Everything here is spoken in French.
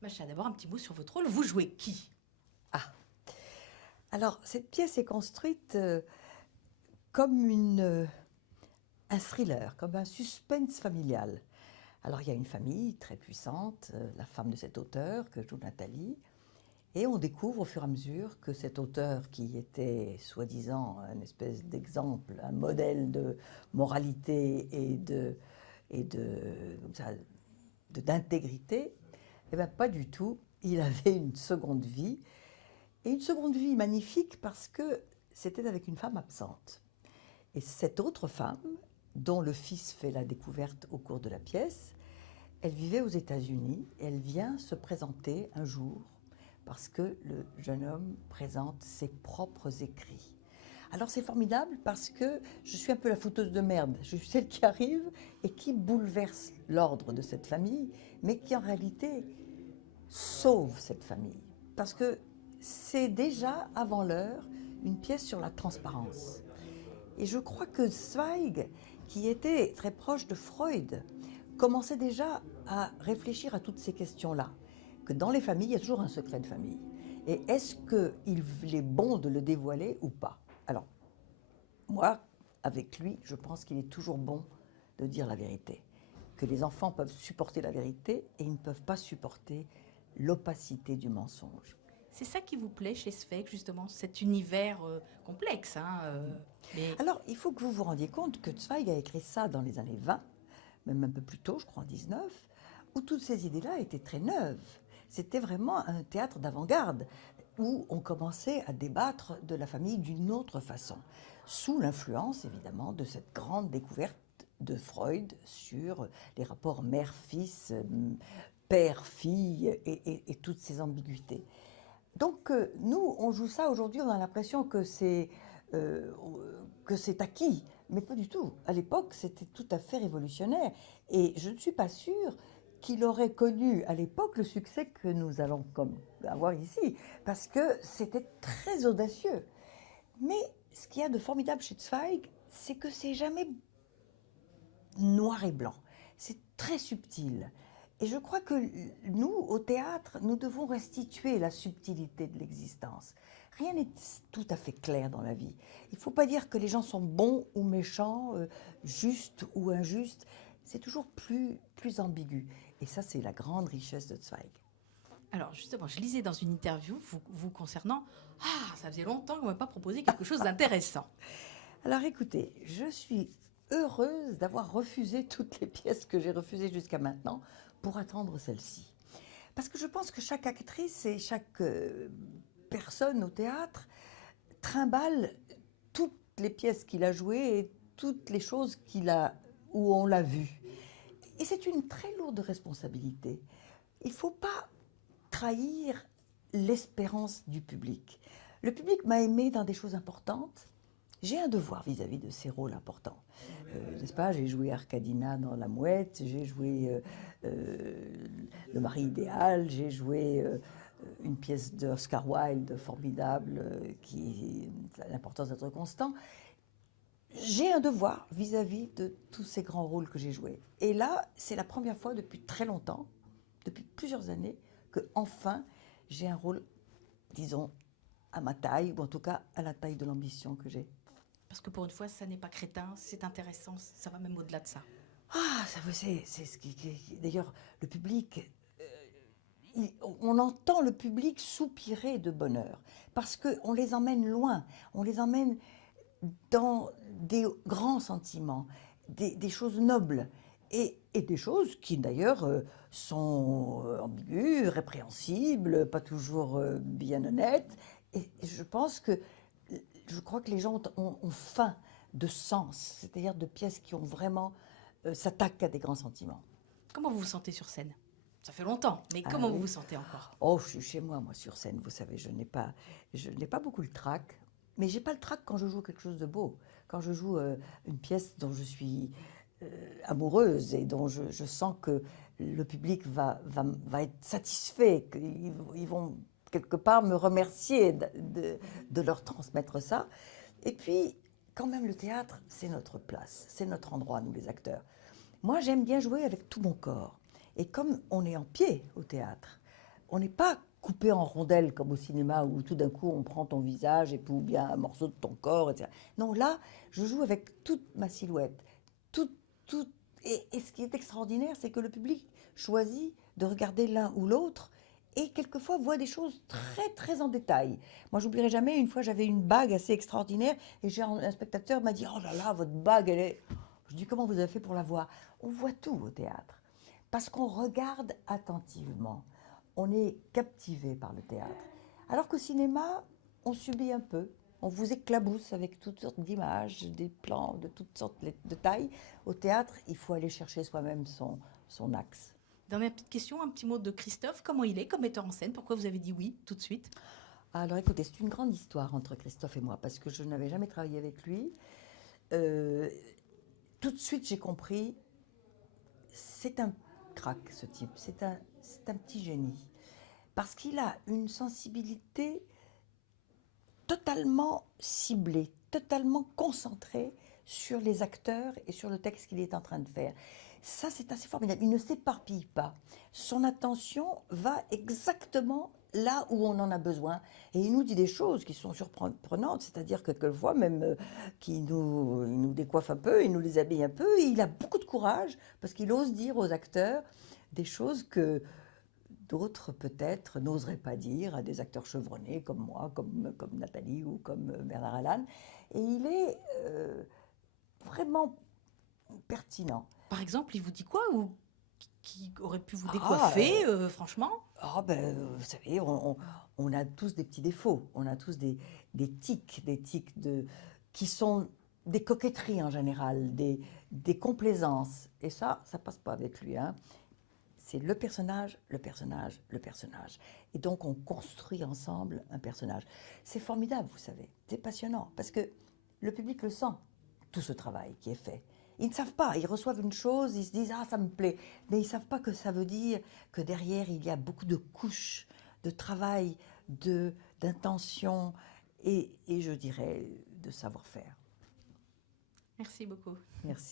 Macha, d'abord un petit mot sur votre rôle. Vous jouez qui? Ah, alors cette pièce est construite comme un thriller, comme un suspense familial. Alors il y a une famille très puissante, la femme de cet auteur que joue Nathalie, et on découvre au fur et à mesure que cet auteur qui était soi-disant une espèce d'exemple, un modèle de moralité comme ça, d'intégrité, eh bien pas du tout. Il avait une seconde vie, et une seconde vie magnifique parce que c'était avec une femme absente. Et cette autre femme, dont le fils fait la découverte au cours de la pièce, elle vivait aux États-Unis. Elle vient se présenter un jour parce que le jeune homme présente ses propres écrits. Alors c'est formidable parce que je suis un peu la fouteuse de merde. Je suis celle qui arrive et qui bouleverse l'ordre de cette famille, mais qui en réalité sauve cette famille. Parce que c'est déjà, avant l'heure, une pièce sur la transparence. Et je crois que Zweig, qui était très proche de Freud, commençait déjà à réfléchir à toutes ces questions-là. Que dans les familles, il y a toujours un secret de famille. Et est-ce qu'il est bon de le dévoiler ou pas? Alors, moi, avec lui, je pense qu'il est toujours bon de dire la vérité. Que les enfants peuvent supporter la vérité et ils ne peuvent pas supporter l'opacité du mensonge. C'est ça qui vous plaît chez Zweig, justement, cet univers complexe, hein, mais Alors, il faut que vous vous rendiez compte que Zweig a écrit ça dans les années 20, même un peu plus tôt, je crois en 19, où toutes ces idées-là étaient très neuves. C'était vraiment un théâtre d'avant-garde, où on commençait à débattre de la famille d'une autre façon, sous l'influence évidemment de cette grande découverte de Freud sur les rapports mère-fils, père-fille et toutes ces ambiguïtés. Donc nous, on joue ça aujourd'hui, on a l'impression euh, que c'est acquis, mais pas du tout. À l'époque, c'était tout à fait révolutionnaire. Et je ne suis pas sûre qu'il aurait connu à l'époque le succès que nous allons avoir ici, parce que c'était très audacieux. Mais ce qu'il y a de formidable chez Zweig, c'est que c'est jamais noir et blanc. C'est très subtil. Et je crois que nous, au théâtre, nous devons restituer la subtilité de l'existence. Rien n'est tout à fait clair dans la vie. Il ne faut pas dire que les gens sont bons ou méchants, justes ou injustes. C'est toujours plus ambigu. Et ça, c'est la grande richesse de Zweig. alors justement, je lisais dans une interview vous concernant, ah, ça faisait longtemps qu'on ne m'a pas proposé quelque chose d'intéressant. Alors écoutez, je suis heureuse d'avoir refusé toutes les pièces que j'ai refusées jusqu'à maintenant pour attendre celle-ci. Parce que je pense que chaque actrice et chaque personne au théâtre trimballe toutes les pièces qu'il a jouées et toutes les choses où on l'a vu. Et c'est une très lourde responsabilité. Il ne faut pas trahir l'espérance du public. Le public m'a aimé dans des choses importantes. J'ai un devoir vis-à-vis de ces rôles importants. N'est-ce pas? J'ai joué Arcadina dans La Mouette, j'ai joué Le mari idéal, j'ai joué une pièce d'Oscar Wilde formidable qui a l'importance d'être constant. J'ai un devoir vis-à-vis de tous ces grands rôles que j'ai joués. Et là, c'est la première fois depuis très longtemps, depuis plusieurs années, que enfin j'ai un rôle, disons, à ma taille, ou en tout cas à la taille de l'ambition que j'ai. Parce que pour une fois, ça n'est pas crétin, c'est intéressant, ça va même au-delà de ça. Ah, ça vous c'est ce d'ailleurs, le public, on entend le public soupirer de bonheur, parce qu'on les emmène loin, on les emmène dans des grands sentiments, des choses nobles, et des choses qui d'ailleurs sont ambiguës, répréhensibles, pas toujours bien honnêtes. Et je crois que les gens ont faim de sens, c'est-à-dire de pièces qui ont vraiment s'attaquent à des grands sentiments. Comment vous vous sentez sur scène? Ça fait longtemps, mais Ah comment vous oui. vous sentez encore? Oh, je suis chez moi, sur scène, vous savez, je n'ai pas beaucoup le trac, mais j'ai pas le trac quand je joue quelque chose de beau, quand je joue une pièce dont je suis amoureuse et dont je sens que le public va être satisfait, qu'ils vont quelque part me remercier de leur transmettre ça. Et puis, quand même, le théâtre, c'est notre place, c'est notre endroit, nous les acteurs. Moi, j'aime bien jouer avec tout mon corps. Et comme on est en pied au théâtre, on n'est pas coupé en rondelles comme au cinéma où tout d'un coup on prend ton visage et puis ou bien un morceau de ton corps, etc. Non, là, je joue avec toute ma silhouette. Tout, tout, et ce qui est extraordinaire, c'est que le public choisit de regarder l'un ou l'autre et quelquefois voit des choses très très en détail. Moi, j'oublierai jamais, une fois j'avais une bague assez extraordinaire et un spectateur m'a dit « Oh là là, votre bague, elle est... » Je dis « Comment vous avez fait pour la voir ?» On voit tout au théâtre parce qu'on regarde attentivement. On est captivé par le théâtre. Alors qu'au cinéma, on subit un peu. On vous éclabousse avec toutes sortes d'images, des plans de toutes sortes de tailles. Au théâtre, il faut aller chercher soi-même son axe. Dernière petite question, un petit mot de Christophe. Comment il est comme metteur en scène? Pourquoi vous avez dit oui tout de suite? Alors écoutez, c'est une grande histoire entre Christophe et moi, parce que je n'avais jamais travaillé avec lui. Tout de suite, j'ai compris, c'est un crack, ce type. C'est un petit génie. Parce qu'il a une sensibilité totalement ciblée, totalement concentrée sur les acteurs et sur le texte qu'il est en train de faire. Ça, c'est assez formidable. Il ne s'éparpille pas. Son attention va exactement là où on en a besoin. Et il nous dit des choses qui sont surprenantes, c'est-à-dire que quelquefois, même il nous décoiffe un peu, il nous les habille un peu, et il a beaucoup de courage, parce qu'il ose dire aux acteurs des choses que d'autres, peut-être, n'oseraient pas dire à des acteurs chevronnés comme moi, comme Nathalie ou comme Bernard Allan. Et il est vraiment pertinent. Par exemple, il vous dit quoi ou qui aurait pu vous décoiffer, franchement? Oh ben, vous savez, on a tous des petits défauts, on a tous des tics qui sont des coquetteries en général, des complaisances. Et ça passe pas avec lui, hein. C'est le personnage, le personnage, le personnage. Et donc, on construit ensemble un personnage. C'est formidable, vous savez. C'est passionnant. Parce que le public le sent, tout ce travail qui est fait. Ils ne savent pas. Ils reçoivent une chose, ils se disent « Ah, ça me plaît ». Mais ils ne savent pas que ça veut dire que derrière, il y a beaucoup de couches, de travail, d'intention et je dirais, de savoir-faire. Merci beaucoup. Merci.